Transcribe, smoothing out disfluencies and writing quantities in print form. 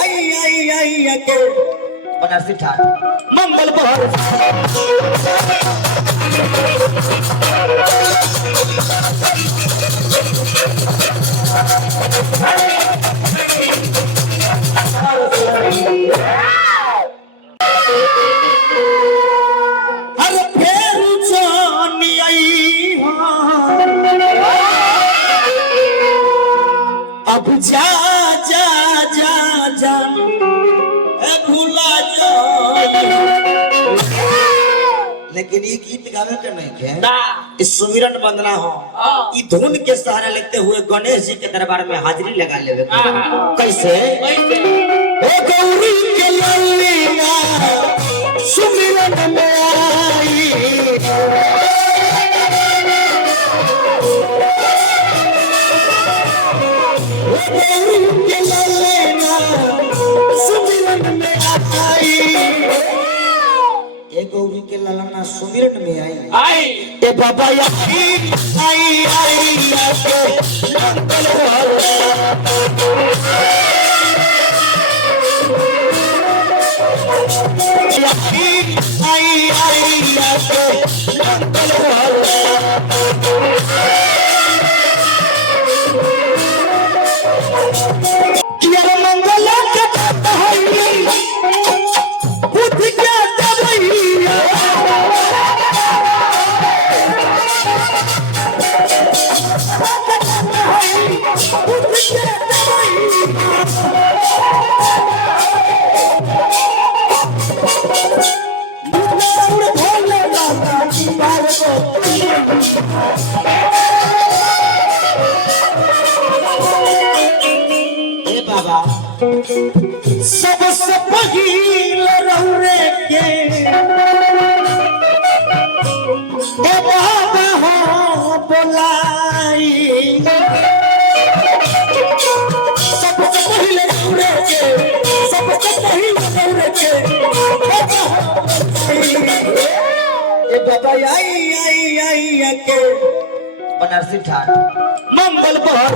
आई के बनारसी ठाट मंगल बहर अरे फेर जानी आई अब जा जा जा जा भूला जा। लेकिन ये गीत गावे के नहीं है, इस सुमिरन वंदना हो, ये धुन के सहारे लगते हुए गणेश जी के दरबार में हाजिरी लगा लेवे। कैसे ओ गौरी के लल्लीना सुमिरन में आई गौरी के ललना सुमिरन में आई ए बाबा आई आई आई आके मंगल आई आई आके मंगल किया मंगल का बुद्ध क्या दबैया बुद्ध क्या दबैया भोले बाबा की बात ए बाबा सबसे पहिल रौरे के बाबा हो बोलाई सबसे पहिल रौरे के सबसे पहिल रौरे के ए बाबा आई आई आई के बनारसी ठाट मंगल बहर